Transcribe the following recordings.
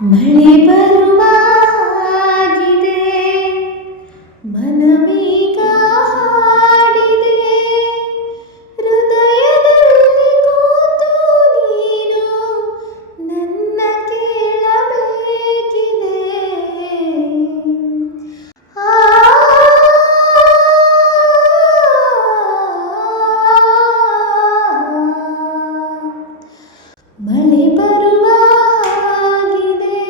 ಮಳೆ ಬರುವ ಹಾಗಿದೆ, ಮನವೀಗ ಹಾಡಿದೆ, ಹೃದಯದಲ್ಲಿ ಕೂತು ನೀನು ನನ್ನ ಕೇಳಬೇಕಿದೆ. ಆ ಮಳೆ ಬರುವ ಹಾಗಿದೆ,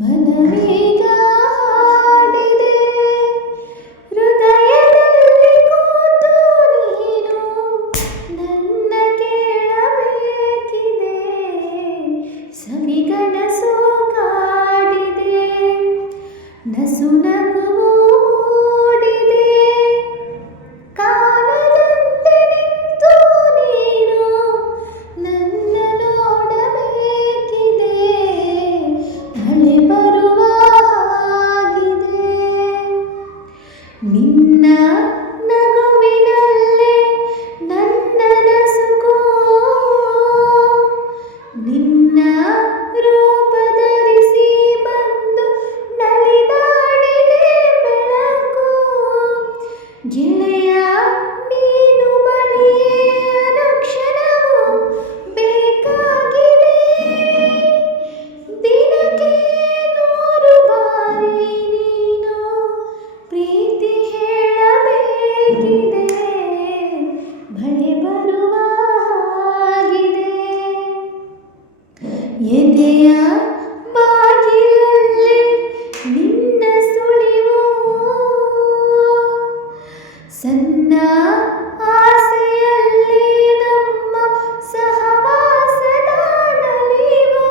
ಮನವೀಗ ಹಾಡಿದೆ, ಹೃದಯದಲ್ಲಿ ಕೂತು ನೀನು ನನ್ನ ಕೇಳಬೇಕಿದೆ. ಸವಿಗನಸು ಕಾಡಿದೆ, ನಸು ನಗುವು ಮೂಡಿದೆ, ಕಾಣದಂತೆ ನಿಂತು ನೀನು ನನ್ನ ನೋಡಬೇಕಿದೆ. ಮಳೆ ಬರುವ ಹಾಗಿದೆ, ನಿನ್ನ ನಗುವಿನಲ್ಲೇ ನನ್ನ ನಸುಕು, ನಿನ್ನ ರೂಪ ಧರಿಸಿ ಬಂದು ನಲಿದಾಡಿದೆ ಬೆಳಕು. ಗೆಳೆಯ ನೀನು ಬಳಿಯೇ ಅನುಕ್ಷಣವೂ ಬೇಕಾಗಿದೆ, ದಿನಕ್ಕೆ 100 ಬಾರಿ ನೀನು ಪ್ರೀತಿ ಹೇಳಬೇಕಿದೆ. ಮಳೆ ಬರುವ ಹಾಗಿದೆ, ಎದೆಯ ಬಾಗಿಲಲ್ಲಿ ನಿನ್ನ ಸುಳಿವು, ಸಣ್ಣ ಆಸೆಯಲ್ಲಿ ನಮ್ಮ ಸಹವಾಸದ ನಲಿವು.